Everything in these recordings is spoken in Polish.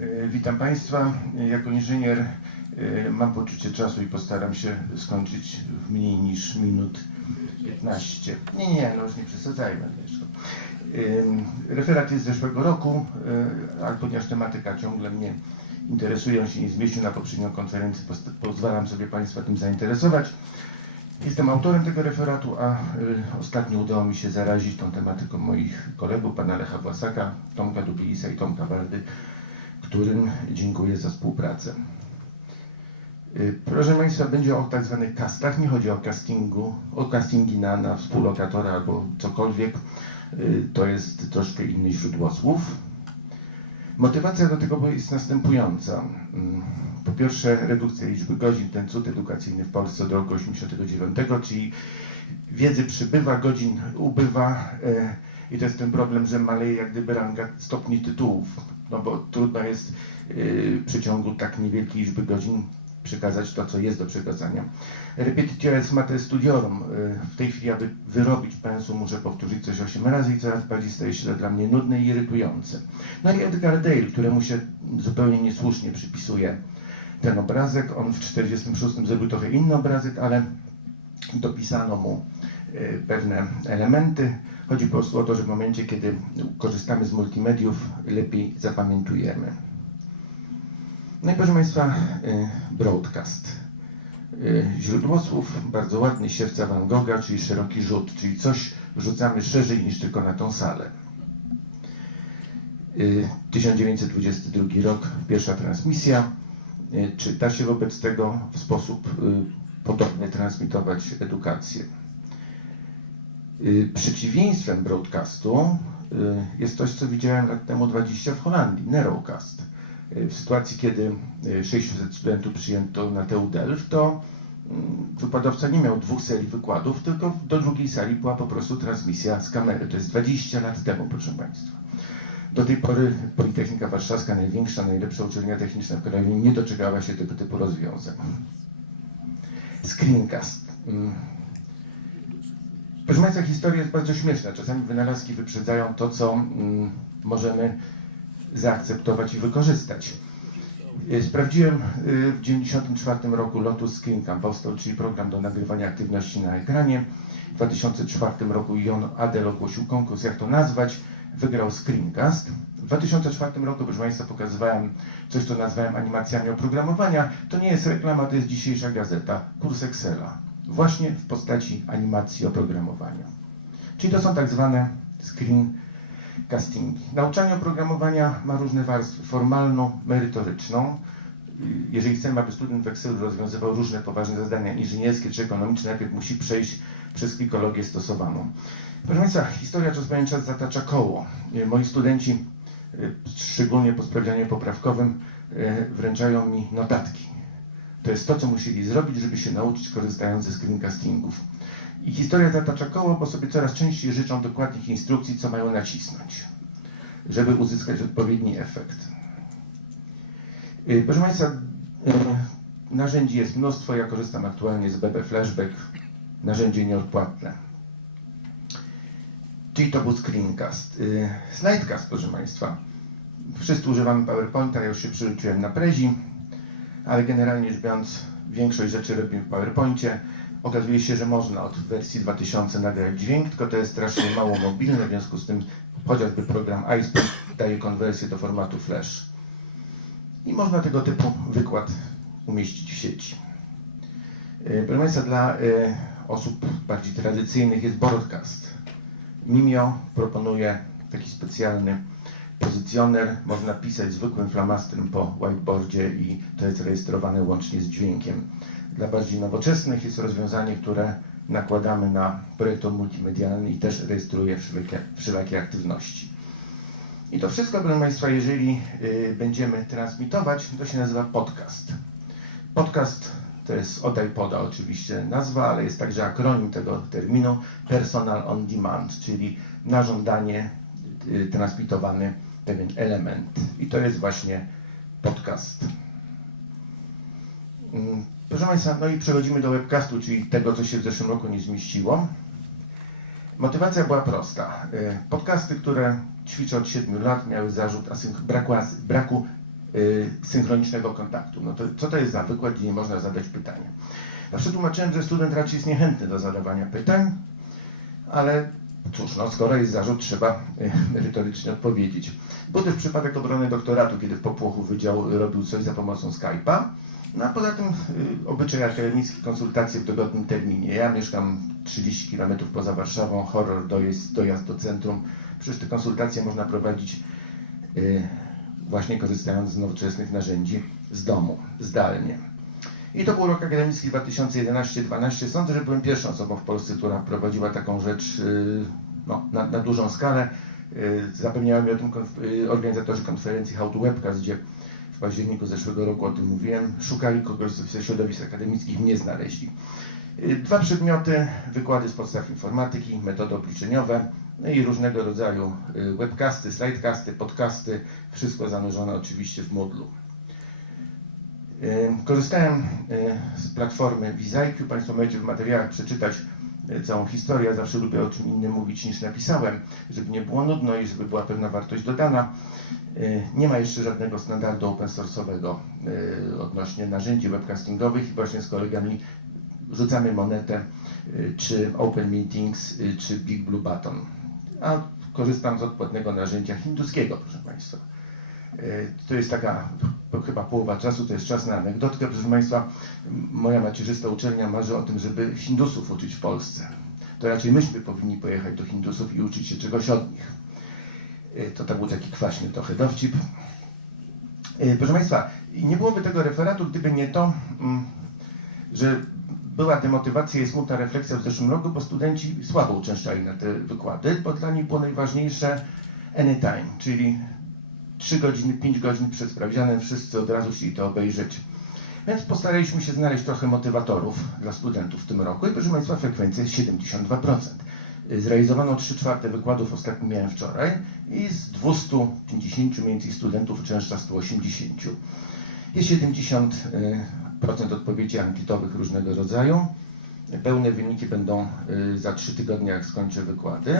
E, Witam Państwa. Jako inżynier e, mam poczucie czasu i postaram się skończyć w mniej niż minut 15. Nie, nie, no już nie przesadzajmy. Ym, Referat jest z zeszłego roku, e, ale ponieważ tematyka ciągle mnie interesuje, on się nie zmieścił na poprzednią konferencję, pozwalam sobie Państwa tym zainteresować. Jestem autorem tego referatu, a ostatnio udało mi się zarazić tą tematyką moich kolegów, pana Lecha Własaka, Tomka Dubielisa i Tomka Waldy, którym dziękuję za współpracę. Y, Proszę Państwa, będzie o tak zwanych kastach, nie chodzi o castingu, o castingi na, na współlokatora albo cokolwiek, Y, to jest troszkę inne źródło słów. Motywacja do tego jest następująca. Mm, Po pierwsze, redukcja liczby godzin, ten cud edukacyjny w Polsce do roku 89, czyli wiedzy przybywa, godzin ubywa e, i to jest ten problem, że maleje jak gdyby ranga stopni tytułów, no bo trudno jest e, w przeciągu tak niewielkiej liczby godzin przekazać to, co jest do przekazania. Repetitio est mater studiorum. E, W tej chwili, aby wyrobić pensum, muszę powtórzyć coś 8 razy i coraz bardziej staje się to dla mnie nudne i irytujące. No i Edgar Dale, któremu się zupełnie niesłusznie przypisuje ten obrazek. On w 1946 zrobił trochę inny obrazek, ale dopisano mu e, pewne elementy. Chodzi po prostu o to, że w momencie, kiedy korzystamy z multimediów, lepiej zapamiętujemy. No i proszę Państwa, e, broadcast. E, Źródło słów, bardzo ładny, siewca Van Gogha, czyli szeroki rzut, czyli coś rzucamy szerzej niż tylko na tą salę. Y, 1922 rok, pierwsza transmisja. Y, Czy da się wobec tego w sposób y, podobny transmitować edukację? Y, Przeciwieństwem broadcastu y, jest coś, co widziałem lat temu 20 w Holandii, Narrowcast. Y, W sytuacji, kiedy y, 600 studentów przyjęto na TU Delft, to mm, wykładowca nie miał dwóch serii wykładów, tylko do drugiej sali była po prostu transmisja z kamery. To jest 20 lat temu, proszę Państwa. Do tej pory Politechnika Warszawska, największa, najlepsza uczelnia techniczna w kraju, nie doczekała się tego typu rozwiązań. Screencast. Proszę Państwa, historia jest bardzo śmieszna. Czasami wynalazki wyprzedzają to, co mm, możemy zaakceptować i wykorzystać. Y, Sprawdziłem y, w 1994 roku Lotus Screencam powstał, czyli program do nagrywania aktywności na ekranie. W 2004 roku Jon Adel ogłosił konkurs, jak to nazwać. Wygrał Screencast. W 2004 roku, proszę Państwa, pokazywałem coś, co nazwałem animacjami oprogramowania. To nie jest reklama, to jest dzisiejsza gazeta, kurs Excela. Właśnie w postaci animacji oprogramowania. Czyli to są tak zwane screen castingi. Nauczanie oprogramowania ma różne warstwy. Formalną, merytoryczną. Jeżeli chcemy, aby student w Excelu rozwiązywał różne poważne zadania inżynierskie czy ekonomiczne, najpierw musi przejść przez klikologię stosowaną. Proszę Państwa, historia czas pewien czas zatacza koło. Moi studenci, y, szczególnie po sprawdzianie poprawkowym, y, wręczają mi notatki. To jest to, co musieli zrobić, żeby się nauczyć korzystając ze screencastingów. I historia zatacza koło, bo sobie coraz częściej życzą dokładnych instrukcji, co mają nacisnąć, żeby uzyskać odpowiedni efekt. Y, Proszę Państwa, y, narzędzi jest mnóstwo. Ja korzystam aktualnie z BB Flashback, narzędzie nieodpłatne. Czyli to był screencast. Y, Slidecast, proszę Państwa. Wszyscy używamy PowerPointa, ja już się przyuczyłem na Prezi, ale generalnie rzecz biorąc, większość rzeczy robimy w PowerPoincie. Okazuje się, że można od wersji 2000 nagrać dźwięk, tylko to jest strasznie mało mobilne, w związku z tym chociażby program iSpeak daje konwersję do formatu Flash. I można tego typu wykład umieścić w sieci. E, Proszę Państwa, dla e, osób bardziej tradycyjnych jest broadcast. Mimio proponuje taki specjalny pozycjoner. Można pisać zwykłym flamastrem po whiteboardzie i to jest rejestrowane łącznie z dźwiękiem. Dla bardziej nowoczesnych jest rozwiązanie, które nakładamy na projektor multimedialny i też rejestruje wszelakie, wszelakie aktywności. I to wszystko, proszę Państwa, jeżeli y, będziemy transmitować, to się nazywa podcast. Podcast to jest od iPoda oczywiście nazwa, ale jest także akronim tego terminu Personal on Demand, czyli na żądanie y, transmitowany pewien element. I to jest właśnie podcast. Mm, Proszę Państwa, no i przechodzimy do webcastu, czyli tego, co się w zeszłym roku nie zmieściło. Motywacja była prosta. Y, Podcasty, które ćwiczę od 7 lat, miały zarzut braku, braku y, synchronicznego kontaktu. No to co to jest za wykład, gdzie nie można zadać pytania? Zawsze tłumaczyłem, że student raczej jest niechętny do zadawania pytań, ale cóż, no, skoro jest zarzut, trzeba merytorycznie odpowiedzieć. Był też przypadek obrony doktoratu, kiedy w popłochu wydział robił coś za pomocą Skype'a. No a poza tym y, obyczaj akademicki, konsultacje w dogodnym terminie. Ja mieszkam 30 km poza Warszawą, horror dojazd, dojazd do centrum. Przecież te konsultacje można prowadzić y, właśnie korzystając z nowoczesnych narzędzi z domu, zdalnie. I to był rok akademicki 2011-12. Sądzę, że byłem pierwszą osobą w Polsce, która prowadziła taką rzecz y, no, na, na dużą skalę. Y, Zapewniałem mi o tym konf- y, organizatorzy konferencji How to Webcast, gdzie w październiku zeszłego roku o tym mówiłem. Szukali kogoś ze środowisk akademickich, mnie znaleźli. Dwa przedmioty, wykłady z podstaw informatyki, metody obliczeniowe no i różnego rodzaju webcasty, slidecasty, podcasty, wszystko zanurzone oczywiście w Moodlu. Korzystałem z platformy Vizaiku. Państwo możecie w materiałach przeczytać y, całą historię. Ja zawsze lubię o czym innym mówić niż napisałem, żeby nie było nudno i żeby była pewna wartość dodana. Y, Nie ma jeszcze żadnego standardu open source'owego y, odnośnie narzędzi webcastingowych i właśnie z kolegami rzucamy monetę czy Open Meetings, czy Big Blue Button. A korzystam z odpłatnego narzędzia hinduskiego, proszę Państwa. Y, To jest taka chyba połowa czasu, to jest czas na anegdotkę. Proszę Państwa, moja macierzysta uczelnia marzy o tym, żeby Hindusów uczyć w Polsce. To raczej myśmy powinni pojechać do Hindusów i uczyć się czegoś od nich. Y, To, to był taki kwaśny trochę dowcip. Y, Proszę Państwa, nie byłoby tego referatu, gdyby nie to, mm, że była demotywacja i smutna refleksja w zeszłym roku, bo studenci słabo uczęszczali na te wykłady, bo dla nich było najważniejsze anytime, czyli 3 godziny, 5 godzin przed sprawdzianem, wszyscy od razu chcieli to obejrzeć. Więc postaraliśmy się znaleźć trochę motywatorów dla studentów w tym roku i proszę Państwa, frekwencja jest 72%. Y, Zrealizowano 3 czwarte wykładów, ostatnio miałem wczoraj i z 250 mniej więcej studentów uczęszcza 180. Jest 70% odpowiedzi ankietowych różnego rodzaju. Pełne wyniki będą y, za 3 tygodnie, jak skończę wykłady.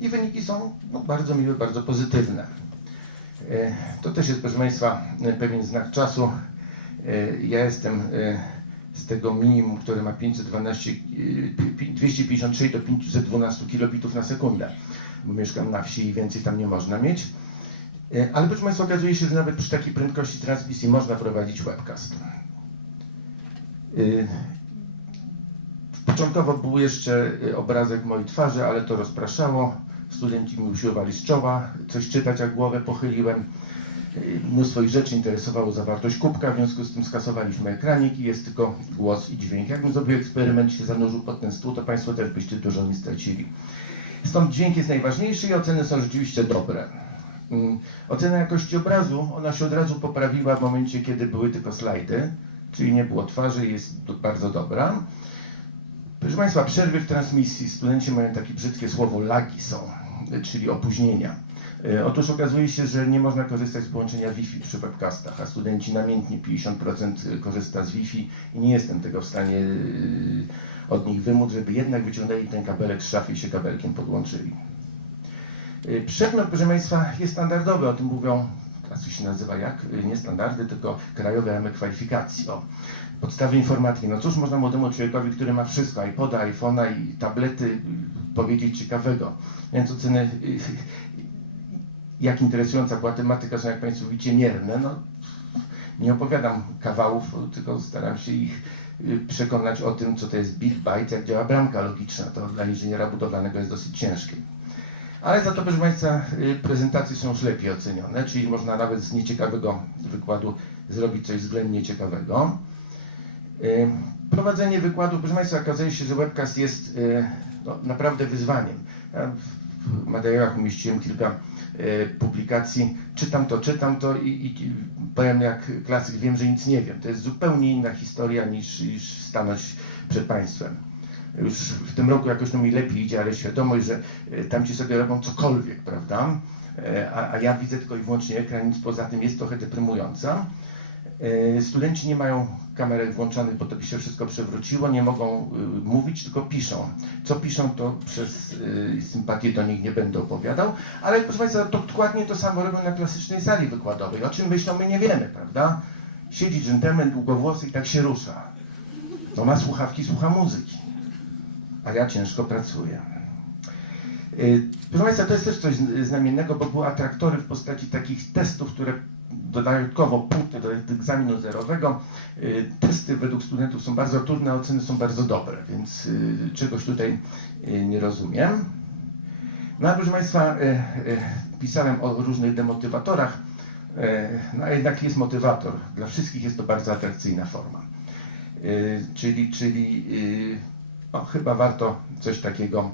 I wyniki są no, bardzo miłe, bardzo pozytywne. Y, To też jest, proszę Państwa, y, pewien znak czasu. Y, Ja jestem z tego minimum, które ma 512, y, pi- 256 do 512 kilobitów na sekundę, bo mieszkam na wsi i więcej tam nie można mieć. Ale proszę Państwa, okazuje się, że nawet przy takiej prędkości transmisji można prowadzić webcast. Początkowo był jeszcze obrazek mojej twarzy, ale to rozpraszało. Studenci mi usiłowali z czoła coś czytać, jak głowę pochyliłem. Mnóstwo ich rzeczy interesowało zawartość kubka, w związku z tym skasowaliśmy ekranik i jest tylko głos i dźwięk. Jakbym zrobił eksperyment, się zanurzył pod ten stół, to Państwo też byście dużo nie stracili. Stąd dźwięk jest najważniejszy i oceny są rzeczywiście dobre. Mm, Ocena jakości obrazu, ona się od razu poprawiła w momencie, kiedy były tylko slajdy, czyli nie było twarzy, jest bardzo dobra. Proszę Państwa, przerwy w transmisji, studenci mają takie brzydkie słowo lagi są, czyli opóźnienia. Y, Otóż okazuje się, że nie można korzystać z połączenia Wi-Fi przy webcastach, a studenci namiętnie 50% korzysta z Wi-Fi i nie jestem tego w stanie od nich wymóc, żeby jednak wyciągnęli ten kabelek z szafy i się kabelkiem podłączyli. Przedmiot, proszę Państwa, jest standardowy, o tym mówią, teraz to się nazywa jak? Nie standardy, tylko krajowe ramy kwalifikacji. O, podstawy informatyki. No cóż można młodemu człowiekowi, który ma wszystko, iPoda, iPhone'a i tablety, powiedzieć ciekawego. Więc oceny, jak interesująca była tematyka, są jak Państwo widzicie mierne. No, nie opowiadam kawałów, tylko staram się ich y, przekonać o tym, co to jest bit byte, jak działa bramka logiczna. To dla inżyniera budowlanego jest dosyć ciężkie. Ale za to, proszę Państwa, y, prezentacje są już lepiej ocenione, czyli można nawet z nieciekawego wykładu zrobić coś względnie ciekawego. Y, Prowadzenie wykładu, proszę Państwa, okazuje się, że webcast jest no, naprawdę wyzwaniem. Ja w materiałach umieściłem kilka y, publikacji, czytam to, czytam to i, i powiem jak klasyk, wiem, że nic nie wiem. To jest zupełnie inna historia niż, niż stanąć przed Państwem. Już w tym roku jakoś to mi lepiej idzie, ale świadomość, że y, tamci sobie robią cokolwiek, prawda? E, A, a ja widzę tylko i wyłącznie ekran, nic poza tym jest trochę deprymująca. E, Studenci nie mają kamerek włączonych, bo to by się wszystko przewróciło, nie mogą y, mówić, tylko piszą. Co piszą, to przez y, sympatię do nich nie będę opowiadał, ale proszę Państwa, to dokładnie to samo robią na klasycznej sali wykładowej. O czym myślą, my nie wiemy, prawda? Siedzi dżentelmen długowłosy i tak się rusza. Ma słuchawki, słucha muzyki. A ja ciężko pracuję. Y, Proszę Państwa, to jest też coś znamiennego, bo były atraktory w postaci takich testów, które dodatkowo punkty do egzaminu zerowego. Y, Testy według studentów są bardzo trudne, oceny są bardzo dobre, więc y, czegoś tutaj y, nie rozumiem. No a proszę Państwa, pisałem o różnych demotywatorach, no a jednak jest motywator. Dla wszystkich jest to bardzo atrakcyjna forma. Czyli, czyli no, chyba warto coś takiego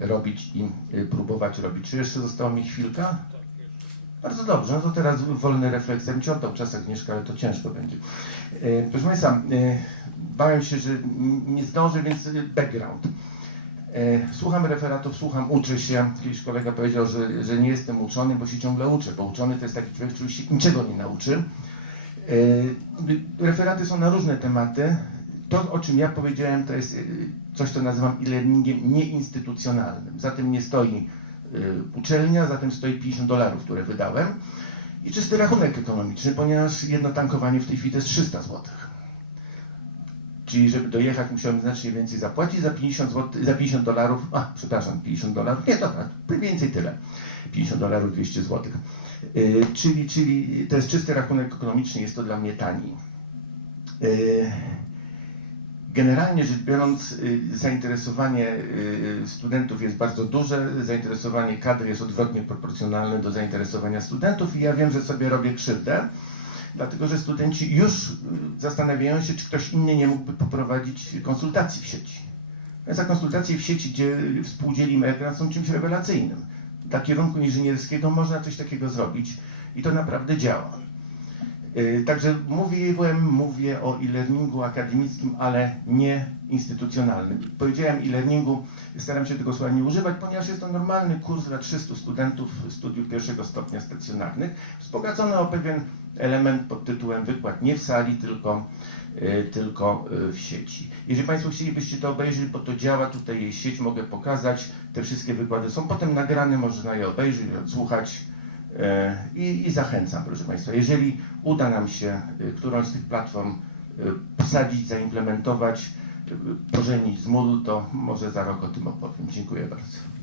robić i próbować robić. Czy jeszcze została mi chwilka? Bardzo dobrze, no to teraz wolny refleks. Ja bym ci oddał czas Agnieszka, ale to ciężko będzie. E, Proszę Państwa, e, bałem się, że nie zdążę, więc e, background. Słucham referatów, słucham, uczę się. Kiedyś kolega powiedział, że, że nie jestem uczony, bo się ciągle uczę, bo uczony to jest taki człowiek, który się niczego nie nauczy. Referaty są na różne tematy. To, o czym ja powiedziałem, to jest coś, co nazywam e-learningiem nieinstytucjonalnym. Za tym nie stoi uczelnia, za tym stoi 50 dolarów, które wydałem i czysty rachunek ekonomiczny, ponieważ jedno tankowanie w tej chwili to jest 300 zł. Czyli żeby dojechać musiałem znacznie więcej zapłacić za 50 zł, za 50 dolarów, a przepraszam, 50 dolarów, nie dobra, mniej więcej tyle, 50 dolarów, 200 zł. Y, czyli, czyli to jest czysty rachunek ekonomiczny, jest to dla mnie tani. Y, Generalnie rzecz biorąc, y, zainteresowanie y, studentów jest bardzo duże, zainteresowanie kadry jest odwrotnie proporcjonalne do zainteresowania studentów i ja wiem, że sobie robię krzywdę, dlatego że studenci już y, zastanawiają się, czy ktoś inny nie mógłby poprowadzić konsultacji w sieci. Za konsultacje w sieci, gdzie współdzielimy ekran, są czymś rewelacyjnym. Dla kierunku inżynierskiego można coś takiego zrobić i to naprawdę działa. Yy, Także mówię IWM, mówię o e-learningu akademickim, ale nie instytucjonalnym. Powiedziałem e-learningu, staram się tego słowa nie używać, ponieważ jest to normalny kurs dla 300 studentów studiów pierwszego stopnia stacjonarnych, wzbogacony o pewien element pod tytułem wykład nie w sali, tylko, yy, tylko yy, w sieci. Jeżeli Państwo chcielibyście to obejrzeć, bo to działa, tutaj jest sieć, mogę pokazać, te wszystkie wykłady są potem nagrane, można je obejrzeć, odsłuchać. E, I, I zachęcam, proszę Państwa, jeżeli uda nam się y, którąś z tych platform y, wsadzić, zaimplementować, pożenić z Moodle, to może za rok o tym opowiem. Dziękuję bardzo.